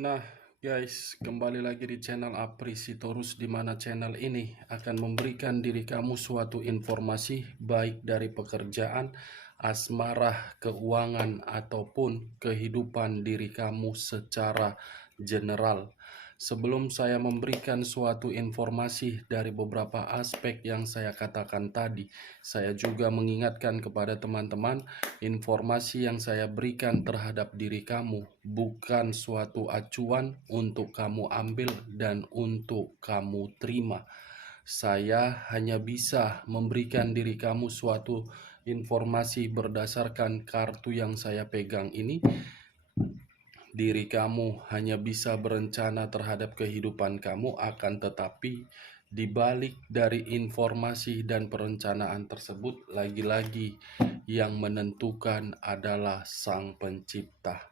Nah, guys, kembali lagi di channel Aprisitorus, di mana channel ini akan memberikan diri kamu suatu informasi baik dari pekerjaan, asmara, keuangan, ataupun kehidupan diri kamu secara general. Sebelum saya memberikan suatu informasi dari beberapa aspek yang saya katakan tadi, saya juga mengingatkan kepada teman-teman, informasi yang saya berikan terhadap diri kamu bukan suatu acuan untuk kamu ambil dan untuk kamu terima. Saya hanya bisa memberikan diri kamu suatu informasi berdasarkan kartu yang saya pegang ini. Diri kamu hanya bisa berencana terhadap kehidupan kamu, akan tetapi di balik dari informasi dan perencanaan tersebut, lagi-lagi yang menentukan adalah Sang Pencipta.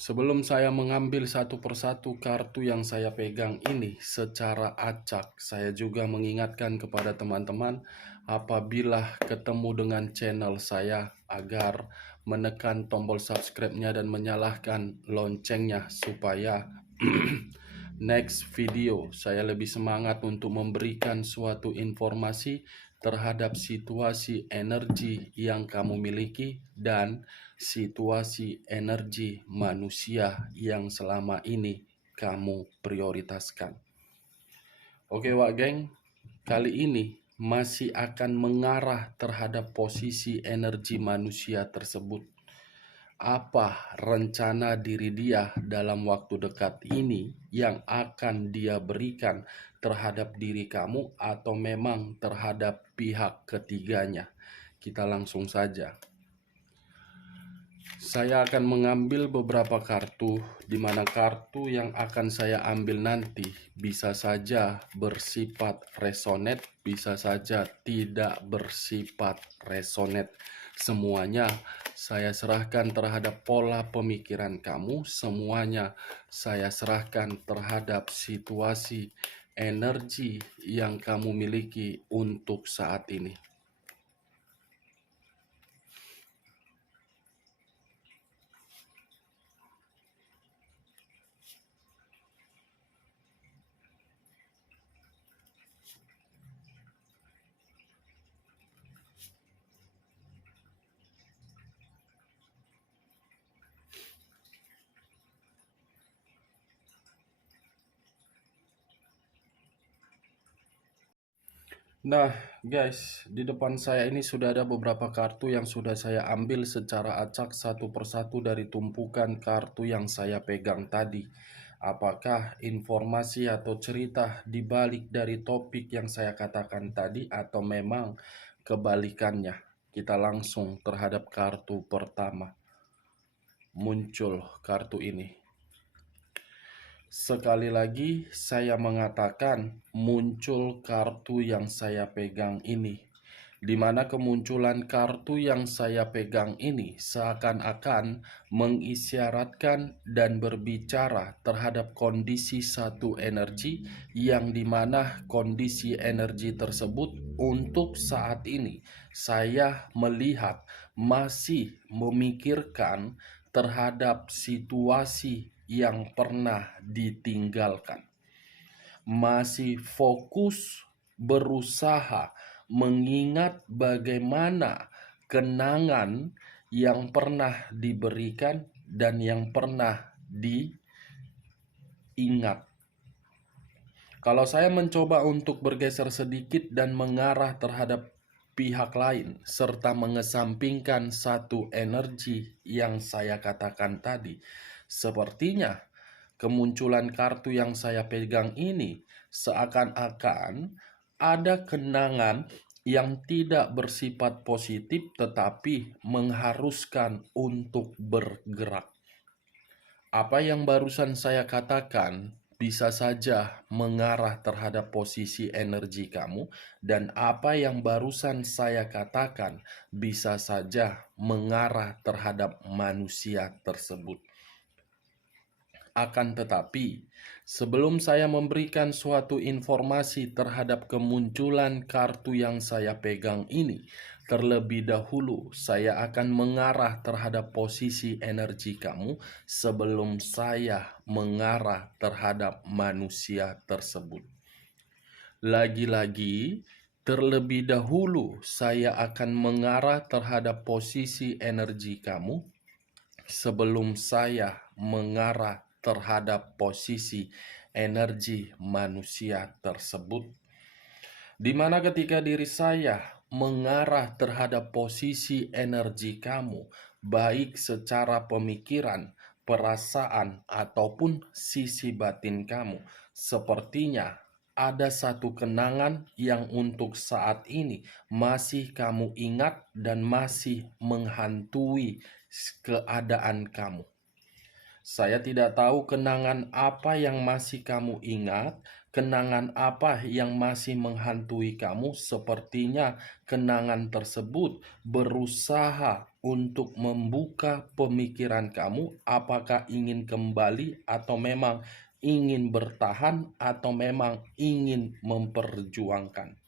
Sebelum saya mengambil satu persatu kartu yang saya pegang ini secara acak, saya juga mengingatkan kepada teman-teman, apabila ketemu dengan channel saya, agar menekan tombol subscribe-nya dan menyalakan loncengnya supaya next video saya lebih semangat untuk memberikan suatu informasi terhadap situasi energi yang kamu miliki dan situasi energi manusia yang selama ini kamu prioritaskan. Oke Wak Geng, kali ini masih akan mengarah terhadap posisi energi manusia tersebut. Apa rencana diri dia dalam waktu dekat ini yang akan dia berikan terhadap diri kamu, atau memang terhadap pihak ketiganya? Kita langsung saja. Saya akan mengambil beberapa kartu, di mana kartu yang akan saya ambil nanti bisa saja bersifat resonate, bisa saja tidak bersifat resonate. Semuanya saya serahkan terhadap pola pemikiran kamu, semuanya saya serahkan terhadap situasi energi yang kamu miliki untuk saat ini. Nah guys, di depan saya ini sudah ada beberapa kartu yang sudah saya ambil secara acak satu persatu dari tumpukan kartu yang saya pegang tadi. Apakah informasi atau cerita di balik dari topik yang saya katakan tadi, atau memang kebalikannya? Kita langsung terhadap kartu pertama. Muncul kartu ini. Sekali lagi saya mengatakan, muncul kartu yang saya pegang ini, di mana kemunculan kartu yang saya pegang ini seakan-akan mengisyaratkan dan berbicara terhadap kondisi satu energi, yang dimana kondisi energi tersebut untuk saat ini saya melihat masih memikirkan terhadap situasi yang pernah ditinggalkan, masih fokus berusaha mengingat bagaimana kenangan yang pernah diberikan dan yang pernah diingat. Kalau saya mencoba untuk bergeser sedikit dan mengarah terhadap pihak lain, serta mengesampingkan satu energi yang saya katakan tadi, sepertinya kemunculan kartu yang saya pegang ini seakan-akan ada kenangan yang tidak bersifat positif tetapi mengharuskan untuk bergerak. Apa yang barusan saya katakan bisa saja mengarah terhadap posisi energi kamu, dan apa yang barusan saya katakan bisa saja mengarah terhadap manusia tersebut. Akan tetapi, Sebelum saya memberikan suatu informasi terhadap kemunculan kartu yang saya pegang ini, terlebih dahulu saya akan mengarah terhadap posisi energi kamu sebelum saya mengarah terhadap manusia tersebut. Lagi-lagi, terlebih dahulu saya akan mengarah terhadap posisi energi kamu sebelum saya mengarah terhadap posisi energi manusia tersebut, di mana ketika diri saya mengarah terhadap posisi energi kamu, baik secara pemikiran, perasaan, ataupun sisi batin kamu, sepertinya ada satu kenangan yang untuk saat ini masih kamu ingat dan masih menghantui keadaan kamu. Saya tidak tahu kenangan apa yang masih kamu ingat, kenangan apa yang masih menghantui kamu. Sepertinya kenangan tersebut berusaha untuk membuka pemikiran kamu, apakah ingin kembali atau memang ingin bertahan atau memang ingin memperjuangkan.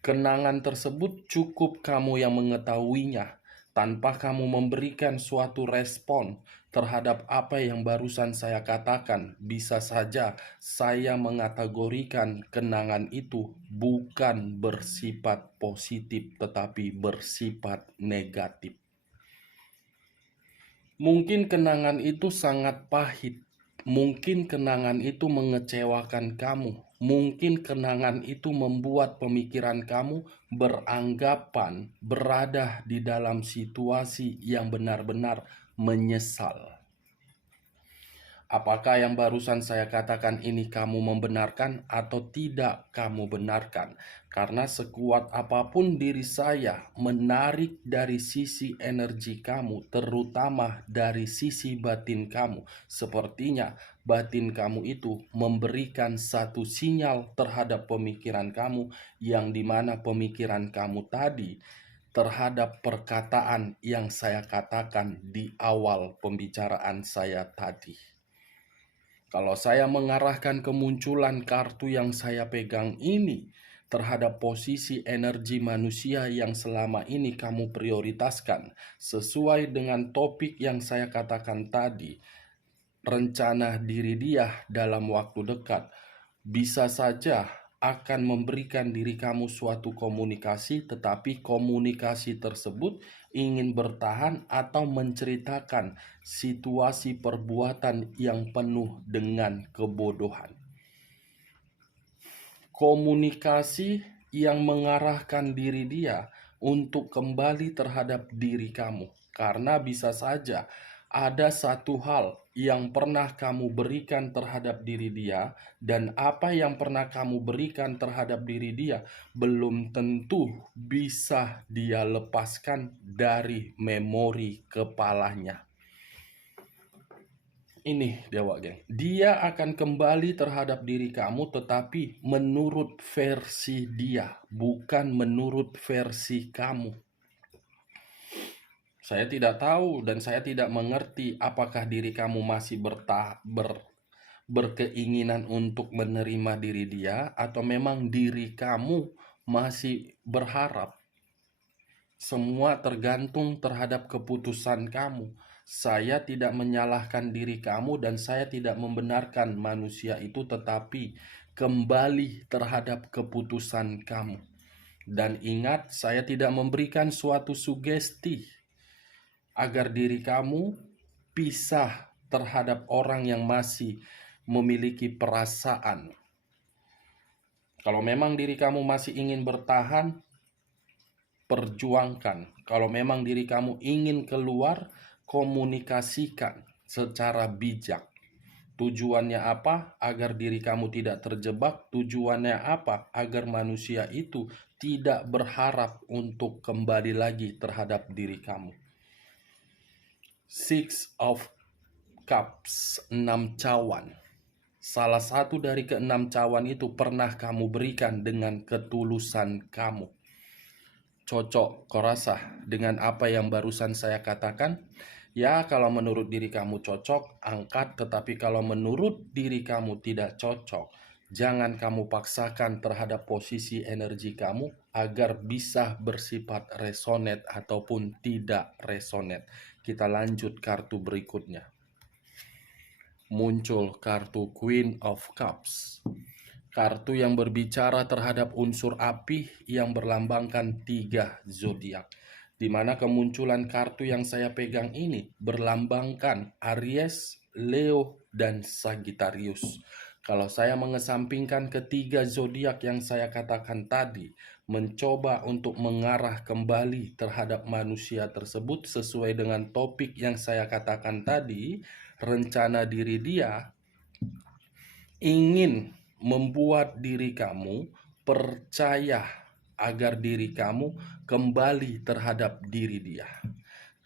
Kenangan tersebut cukup kamu yang mengetahuinya tanpa kamu memberikan suatu respon terhadap apa yang barusan saya katakan. Bisa saja saya mengategorikan kenangan itu bukan bersifat positif tetapi bersifat negatif. Mungkin kenangan itu sangat pahit. Mungkin kenangan itu mengecewakan kamu. Mungkin kenangan itu membuat pemikiran kamu beranggapan berada di dalam situasi yang benar-benar menyesal. Apakah yang barusan saya katakan ini kamu membenarkan atau tidak kamu benarkan? Karena sekuat apapun diri saya menarik dari sisi energi kamu, terutama dari sisi batin kamu, sepertinya batin kamu itu memberikan satu sinyal terhadap pemikiran kamu, yang dimana pemikiran kamu tadi terhadap perkataan yang saya katakan di awal pembicaraan saya tadi. Kalau saya mengarahkan kemunculan kartu yang saya pegang ini terhadap posisi energi manusia yang selama ini kamu prioritaskan, sesuai dengan topik yang saya katakan tadi, rencana diri dia dalam waktu dekat, bisa saja akan memberikan diri kamu suatu komunikasi, tetapi komunikasi tersebut ingin bertahan atau menceritakan situasi perbuatan yang penuh dengan kebodohan. Komunikasi yang mengarahkan diri dia untuk kembali terhadap diri kamu, karena bisa saja ada satu hal yang pernah kamu berikan terhadap diri dia, dan apa yang pernah kamu berikan terhadap diri dia belum tentu bisa dia lepaskan dari memori kepalanya. Ini Dewa Geng, dia akan kembali terhadap diri kamu, tetapi menurut versi dia, bukan menurut versi kamu. Saya tidak tahu dan saya tidak mengerti apakah diri kamu masih berkeinginan untuk menerima diri dia, atau memang diri kamu masih berharap. Semua tergantung terhadap keputusan kamu. Saya tidak menyalahkan diri kamu dan saya tidak membenarkan manusia itu, tetapi kembali terhadap keputusan kamu. Dan ingat, saya tidak memberikan suatu sugesti agar diri kamu pisah terhadap orang yang masih memiliki perasaan. Kalau memang diri kamu masih ingin bertahan, perjuangkan. Kalau memang diri kamu ingin keluar, komunikasikan secara bijak. Tujuannya apa? Agar diri kamu tidak terjebak. Tujuannya apa? Agar manusia itu tidak berharap untuk kembali lagi terhadap diri kamu. Six of Cups, 6 cawan. Salah satu dari ke-6 cawan itu pernah kamu berikan dengan ketulusan kamu. Cocok, kau rasa dengan apa yang barusan saya katakan? Ya, kalau menurut diri kamu cocok, angkat. Tetapi kalau menurut diri kamu tidak cocok, jangan kamu paksakan terhadap posisi energi kamu agar bisa bersifat resonate ataupun tidak resonate. Kita lanjut kartu berikutnya. Muncul kartu Queen of Cups. Kartu yang berbicara terhadap unsur api yang berlambangkan 3 zodiak. Di mana kemunculan kartu yang saya pegang ini berlambangkan Aries, Leo, dan Sagittarius. Kalau saya mengesampingkan ketiga zodiak yang saya katakan tadi, mencoba untuk mengarah kembali terhadap manusia tersebut sesuai dengan topik yang saya katakan tadi, rencana diri dia ingin membuat diri kamu percaya agar diri kamu kembali terhadap diri dia.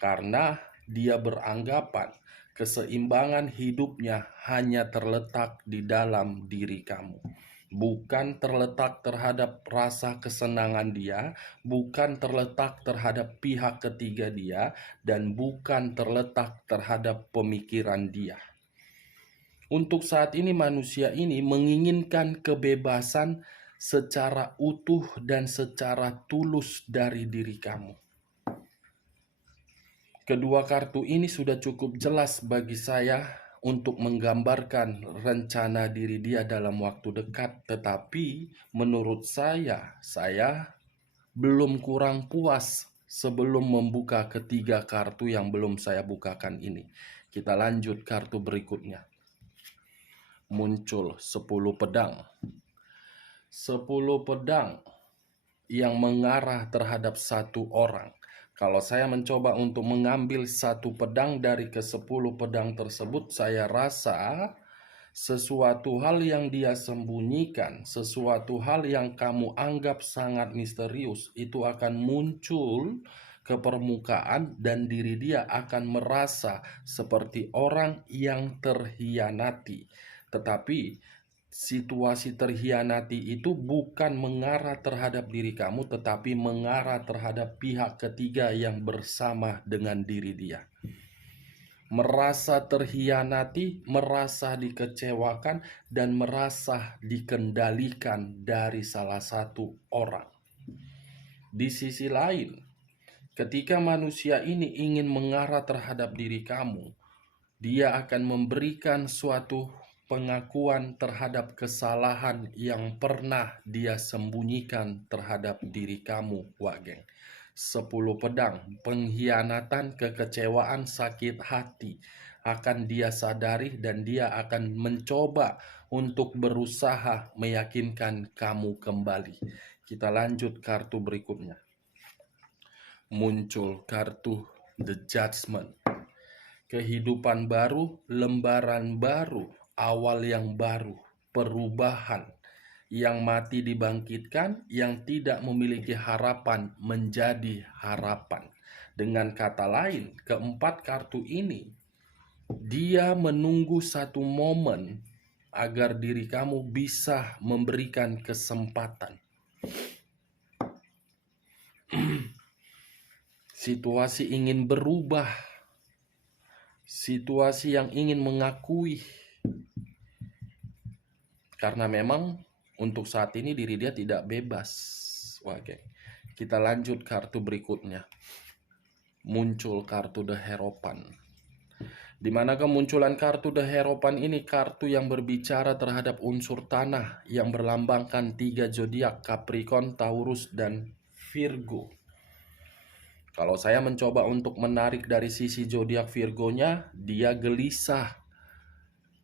Karena dia beranggapan keseimbangan hidupnya hanya terletak di dalam diri kamu. Bukan terletak terhadap rasa kesenangan dia, bukan terletak terhadap pihak ketiga dia, dan bukan terletak terhadap pemikiran dia. Untuk saat ini manusia ini menginginkan kebebasan secara utuh dan secara tulus dari diri kamu. Kedua kartu ini sudah cukup jelas bagi saya untuk menggambarkan rencana diri dia dalam waktu dekat. Tetapi menurut saya belum kurang puas sebelum membuka ketiga kartu yang belum saya bukakan ini. Kita lanjut kartu berikutnya. Muncul 10 pedang. 10 pedang yang mengarah terhadap satu orang. Kalau saya mencoba untuk mengambil satu pedang dari ke-10 pedang tersebut, saya rasa sesuatu hal yang dia sembunyikan, sesuatu hal yang kamu anggap sangat misterius, itu akan muncul ke permukaan dan diri dia akan merasa seperti orang yang terhianati. Tetapi situasi terhianati itu bukan mengarah terhadap diri kamu, tetapi mengarah terhadap pihak ketiga yang bersama dengan diri dia. Merasa terhianati, merasa dikecewakan, dan merasa dikendalikan dari salah satu orang. Di sisi lain, ketika manusia ini ingin mengarah terhadap diri kamu, dia akan memberikan suatu pengakuan terhadap kesalahan yang pernah dia sembunyikan terhadap diri kamu, Wak Geng. 10 pedang, pengkhianatan, kekecewaan, sakit hati akan dia sadari dan dia akan mencoba untuk berusaha meyakinkan kamu kembali. Kita lanjut kartu berikutnya. Muncul kartu The Judgment. Kehidupan baru, lembaran baru, awal yang baru, perubahan, yang mati dibangkitkan, yang tidak memiliki harapan menjadi harapan. Dengan kata lain, keempat kartu ini, dia menunggu satu momen agar diri kamu bisa memberikan kesempatan. Situasi ingin berubah, situasi yang ingin mengakui, karena memang untuk saat ini diri dia tidak bebas. Oke, kita lanjut kartu berikutnya. Muncul kartu The Hierophant. Di mana kemunculan kartu The Hierophant ini kartu yang berbicara terhadap unsur tanah yang berlambangkan 3 zodiak, Capricorn, Taurus, dan Virgo. Kalau saya mencoba untuk menarik dari sisi zodiak Virgonya, dia gelisah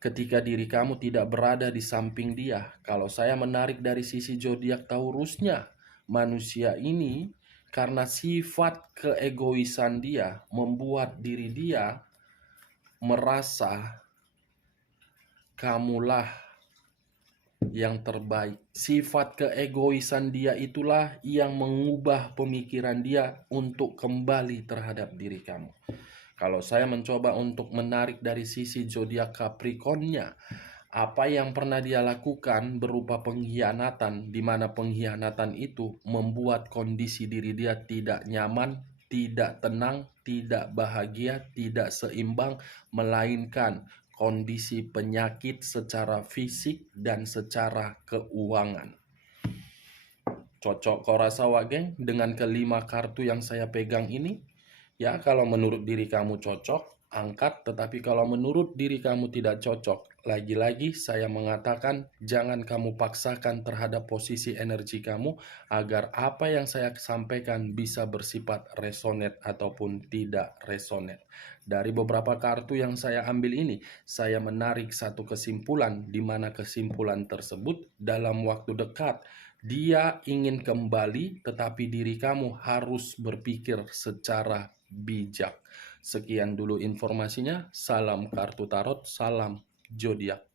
ketika diri kamu tidak berada di samping dia. Kalau saya menarik dari sisi zodiak Taurusnya, manusia ini karena sifat keegoisan dia membuat diri dia merasa kamulah yang terbaik. Sifat keegoisan dia itulah yang mengubah pemikiran dia untuk kembali terhadap diri kamu. Kalau saya mencoba untuk menarik dari sisi zodiak Capricornnya, apa yang pernah dia lakukan berupa pengkhianatan, di mana pengkhianatan itu membuat kondisi diri dia tidak nyaman, tidak tenang, tidak bahagia, tidak seimbang, melainkan kondisi penyakit secara fisik dan secara keuangan. Cocok kau rasa Wak Geng dengan kelima kartu yang saya pegang ini? Ya, kalau menurut diri kamu cocok, angkat. Tetapi kalau menurut diri kamu tidak cocok, lagi-lagi saya mengatakan jangan kamu paksakan terhadap posisi energi kamu agar apa yang saya sampaikan bisa bersifat resonate ataupun tidak resonate. Dari beberapa kartu yang saya ambil ini, saya menarik satu kesimpulan di mana kesimpulan tersebut dalam waktu dekat dia ingin kembali, tetapi diri kamu harus berpikir secara bijak. Sekian dulu informasinya. Salam kartu tarot, salam zodiak.